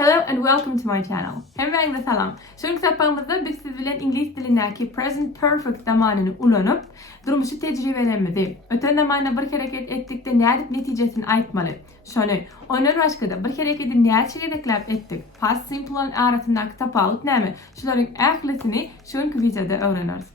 Hello and welcome to my channel. Hemmeňizde salam. Şol kitaplarımızda biz siz bilen İngiliz dilindäki present perfect zamanını ulanyp, durmuşy tejribelerimizi, öten zamanda bir hareket etdikde nädip netijesini aýtmaly. Şonu, ondan başga bir hareketi näçe gedeklep etdik. Past simple'ın arasyndaky tapawut näme? Şolaryň ählisini şonky videoda öwreneriz.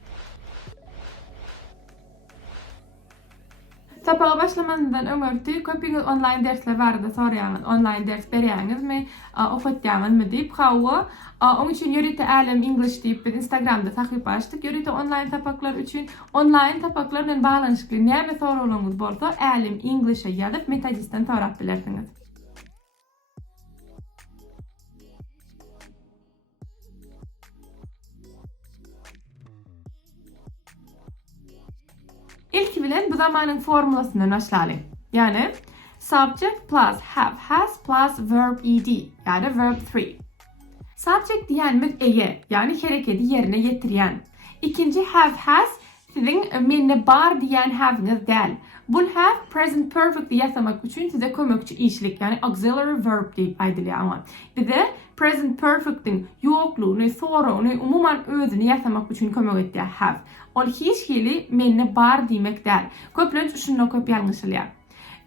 Tapağa başlamandan öňürti köpüňiz online dersler barada soraýaňyz. Online ders berýäňizmi, okutýaňyzmy diýip hawa. Onun için Yörite Alem English diýip biz Instagramda takyp açdyk. Yörite online tapaklar üçin online tapaklar bilen baglanşykly näme soraglaryňyz bolsa Alem English'e ýazyp metodistten sorap bilersiňiz. İlki bilen bu zamanın formulasyny başlaly. Yani subject plus have has plus verb ed yani verb 3. Subject diýenimiz eye yani hareketi yerine getirýän. İkinci have has siziň menne bar diýen haveňiz däl. Bu have present perfect ýasamak üçin size kömekçi işlik yani auxiliary verb diýip aýdylýar. Bize present perfect'iň ýoklugyny, soragyny umuman özüni ýasamak üçin kömek etýär have. Ol hiç hili menne bar diýmek däl. Köplenç şunu köp ýalňyşylýar.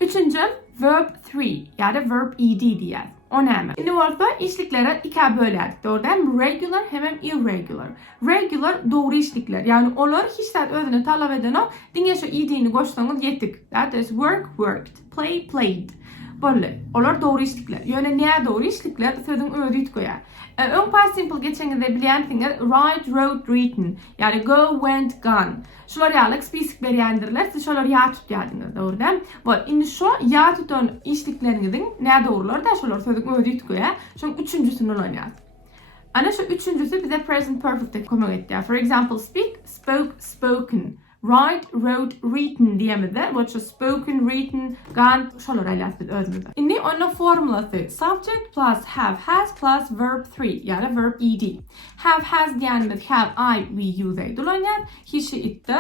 Üçüncü verb 3 ýa-da verb ed diýär. O näme? Indi bolsa işliklere ikiye bölerdik. Doğrudan regular hem irregular. Regular doğru işlikler. Yani olar hiç zat özüne talap eden o diňe şu ed'ni goşsaňyz ýetdik. That is work, worked, play, played. Böyle. Olar doğru işlikler. Ýöne näme doğru işlikler? Sözüň özü ýetgoýar. Ön past simple geçeňizde bilýänsiňiz write, wrote, written. Yani go, went, gone. Şolar ýalyk spesifik berýändirler. Siz şolar ýa tutýardyňyz, dogrydan. Bu indi şu ýa tutan işlikleriňiziň näme dogrular da şolar sözüň özü ýetgoýar. Şoň üçüncüsini ulanýar. Ana şu üçüncüsü bize present perfect'e kömek etýär. For example, speak, spoke, spoken. Write, wrote, written diýemizde. Bu şu spoken, written, gone şolar aýlas biz özümizde. Indi onun formulasy subject plus have has plus verb 3 ýa-da verb ed. Have has diýenimiz have I we use aýdylanýar. He she it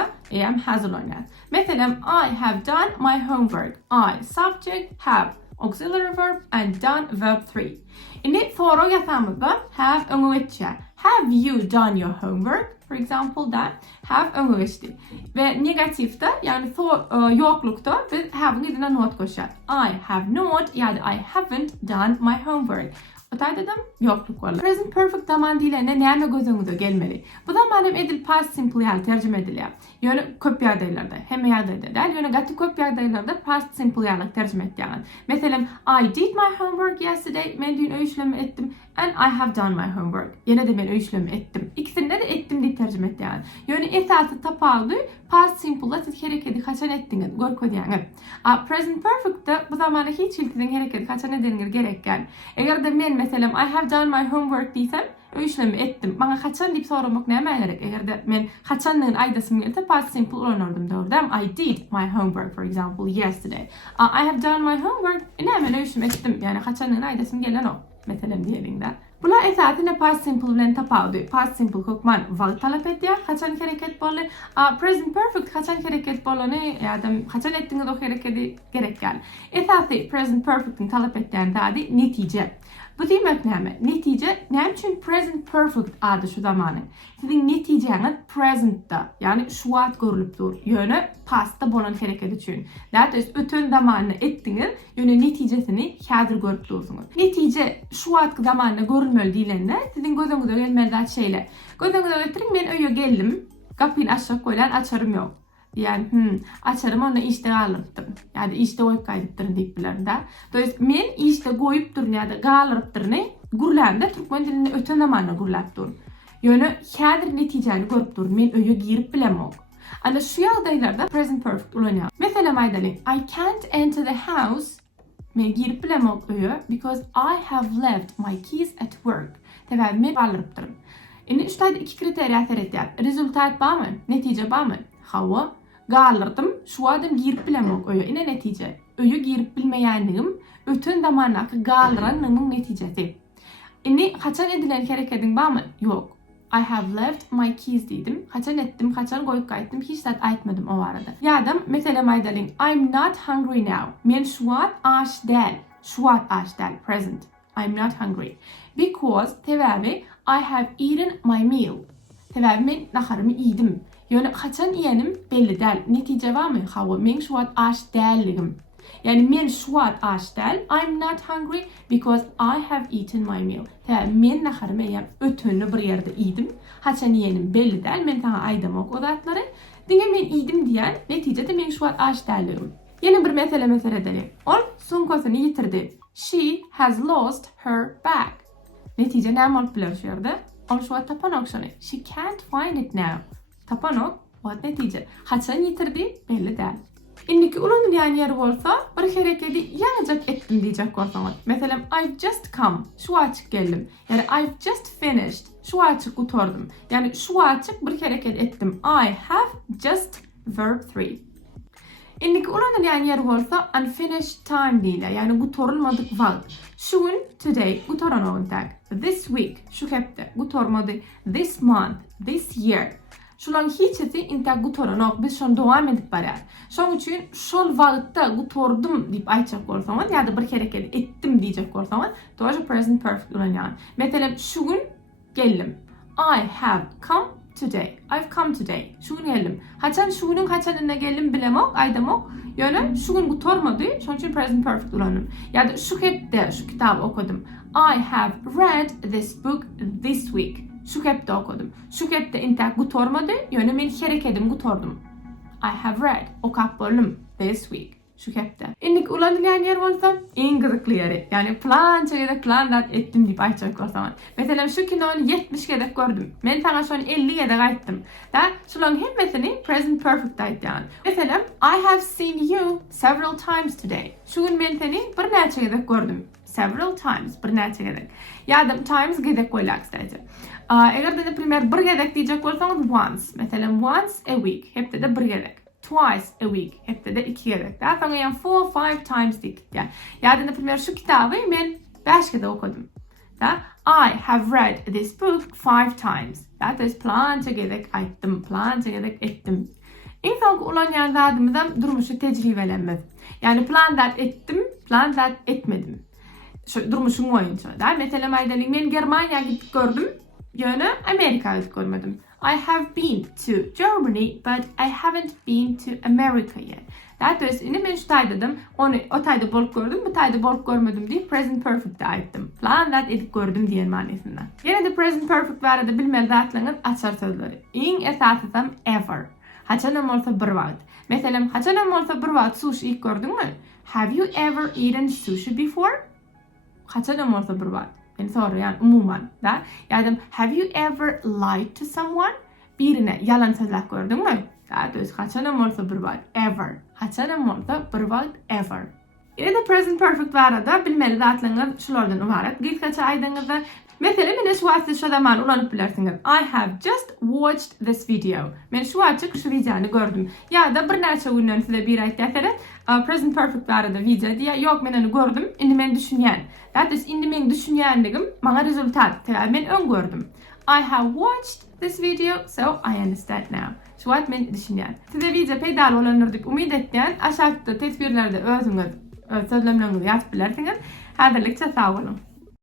am has ulanýar. Meselem I have done my homework. I subject have auxiliary verb and done verb 3. Indi soru ýasamyzda have öňe geçýär. Have you done your homework? For example, da have öňe geçdi. Ve negatifde yani yoklukta biz have'ın ýerine not goşýar. I have not ýa-da I haven't done my homework. Otay dedim yokluk var. Present perfect zaman diýilende näme gözüňize gelmeli? Bu zaman hem edil past simple ýaly terjime edilýär. Ýöne köp ýagdaýlarda, hemme ýagdaýda däl, ýöne gaty köp ýagdaýlarda past simple ýaly terjime edilýär. Meselem I did my homework yesterday. Men dün öýüşleme etdim and I have done my homework. Ýene de men öýüşleme etdim. İkisinde de etdim diýip terjime edilýär. Ýöne esasy tapawdy past simple'da siz hereketi kaçan etdiňiz görkezýäňiz. Present perfect'te bu zamanda hiç ilkiziň hereketi kaçan edeniňiz gerekýär. Eger de men meselem I have done my homework diýsem, öýüşleme etdim. Maňa kaçan diýip soramak näme gerek? Eger de men kaçanlygyň aýdasymy gelse past simple ulanardym dogrydan. I did my homework for example yesterday. I have done my homework. Näme öýüşleme etdim. Yani kaçanlygyň aýdasymy gelen o. Meselem diýeliginde. Bular esasında past simple bilen tapawdy. Past simple kökman wagt talap etýär. Kaçan hareket bolly. Present perfect kaçan hareket bolany ýa-da kaçan etdiňiz o hareketi gerekýär. Esasy present perfect'iň talap etýän zady netije. Bu demek näme? Netije näme üçin present perfect ady şu zamanyň? Siziň netijeňiz present'da, yani şu wagt görülüp dur. Ýöne pastda bolan hareket üçin. That is ötün zamanyny etdiňiz, ýöne netijesini häzir görüp dursuňuz. Netije şu wagt zamanyna görülmeli diýilende siziň gözüňize gelmeli zat şeýle. Gözüňize getiriň, men öýe geldim. Gapyny aşağı koýlan açarym ýok. Yani açarım onu işte galypdyr. Yani işte goýup gaýdypdyr diýip bilerdi. Doýs men işte goýup dur ýa-da galypdyrny gurlanda türkmen dilinde öten zamanda gurlap dur. Ýöne häzir netijeni görüp dur. Men öýe girip bilemok. Ana şu ýagdaýlarda present perfect ulanýar. Meselem aýdaly I can't enter the house. Men girip bilemok öýe because I have left my keys at work. Sebäbi men galypdyrym. Indi üçtaýda iki kriteriýa äser etýär. Rezultat barmy? Netije barmy? Hawa galırdım, şu adam girip bilemok öýe. Ine netije. Öýe girip bilmeýänligim ötün zamanaky galyranyň netijesi. Indi kaçan edilen hereketiň barmy? Ýok. I have left my keys diýdim. Kaçan etdim, kaçan goýup gaýtdym, hiç zat aýtmadym o arada. Ýa-da meselem aýdalyň I'm not hungry now. Men şu wagt aç däl. Şu wagt aç däl present. I'm not hungry. Because tevavi I have eaten my meal. Tevavi men naharımı yedim. Yani kaçan yiyenim belli değil. Netice var mı? Hava men şu an aç değilim. Yani men şu an aç değil. I'm not hungry because I have eaten my meal. Tevavi men naharımı yiyem ötünü bir yerde yedim. Kaçan yiyenim belli değil. Men sana aydım o zatları. Dine men yedim diyen neticede men şu an aç değilim. Yeni bir mesele edelim. Ol sunkosunu yitirdi. She has lost her bag. Netice ne olup bilir şu yerde? Ol şu an tapanok şunu. She can't find it now. Tapanok, o netice. Haçan yitirdi belli değil. İndiki ulanılyan yer olsa bir hareketi yanacak ettim diyecek olsanız. Mesela I've just come. Şu açık geldim. Yani I've just finished. Şu açık oturdum. Yani şu açık bir hareket ettim. I have just verb 3. İndiki ulanılyan yer olsa unfinished time değil. Yani gutorulmadık vakt. Şu gün today gutoran oğuntak. This week şu hepte gutormadı. This month, this year. Şulan hiçeti intak gutoranok biz şon devam edip barar. Şon için şol vaqtda gutordum deyip aytacak olsanız ya da bir hareket ettim diyecek olsanız doğru present perfect ulanyan. Mesela şu gün geldim. I have come today. I've come today. Şu gün geldim. Haçan şu günün haçanına geldim bilemok, aydamok. Yani şu gün gutormadı. Şon için present perfect ulanım. Ya da şu hepte şu kitabı okudum. I have read this book this week. Şu hepte okudum. Şu hepte intak gutormadı. Yani men hareketim gutordum. I have read. Okap boldum this week. Şu hepte. İndik ulanılan yer olsa en gıdıklı yeri. Yani plan ettim deyip aytacak olsam. Mesela şu kinonu 70 gedek gördüm. Men sana şu an 50 gedek ayttım. Da şulan hemmesini present perfect aytyan. Mesela I have seen you several times today. Şu gün men seni bir neçe gedek gördüm. Several times, bir neçe gedek. Ya da times gedek koymak isteyeceğim. Eğer de например bir gedek diyecek olsanız once. Mesela once a week. Hepte de bir gedek. Twice a week. Hepte de iki gedek. Daha sonra yani 4-5 times dik. Ya da например şu kitabı ben 5 kere okudum. I have read this book 5 times. That is planca gedek ayttım, planca gedek ettim. İnsan ulanyan zadımızdan durmuşu tecrübelenmez. Yani plan ettim, plan etmedim. Şu durmuşum oyuncu. Mesela ben Germanya'ya gidip gördüm. Yani Amerika'ya gidip görmedim. I have been to Germany but I haven't been to America yet. That is, ben şu taydadım. Onu o tayda bol gördüm, bu tayda bol görmedim diye present perfect'te ayttım. Plan edip gördüm diyen manasında. Yine de present perfect var da bilmeli zatlarınız açar sözleri. En esasıdan ever. Haçanam olsa bir vaqt. Mesela haçanam olsa bir vaqt sushi ilk gördün mü? Have you ever eaten sushi before? Haçanam olsa bir vaqt. Yani soru yani umuman da. Yani have you ever lied to someone? Birine yalan sözler gördün mü? Da düz haçanam olsa bir vaqt ever. Haçanam olsa bir vaqt ever. Yine de present perfect var da bilmeli zatlarınız şulardan ibaret. Gitkaça aydınızda mesela men şu açık şu zaman ulanıp bilersiniz. I have just watched this video. Men şu açık şu videonu gördüm. Ya da bir neçe günden size bir ay teferet present perfect var da video diye yok men onu gördüm. Indi men düşünyen. That is indi men düşünyenligim bana rezultat. Men ön gördüm. I have watched this video so I understand now. Şu an men düşünyen. Size video peydal olanır deyip umid ettiyen aşağıda tesbirlerde özünüz sözlemlerinizi yazıp bilersiniz. Hazırlıkça sağ olun.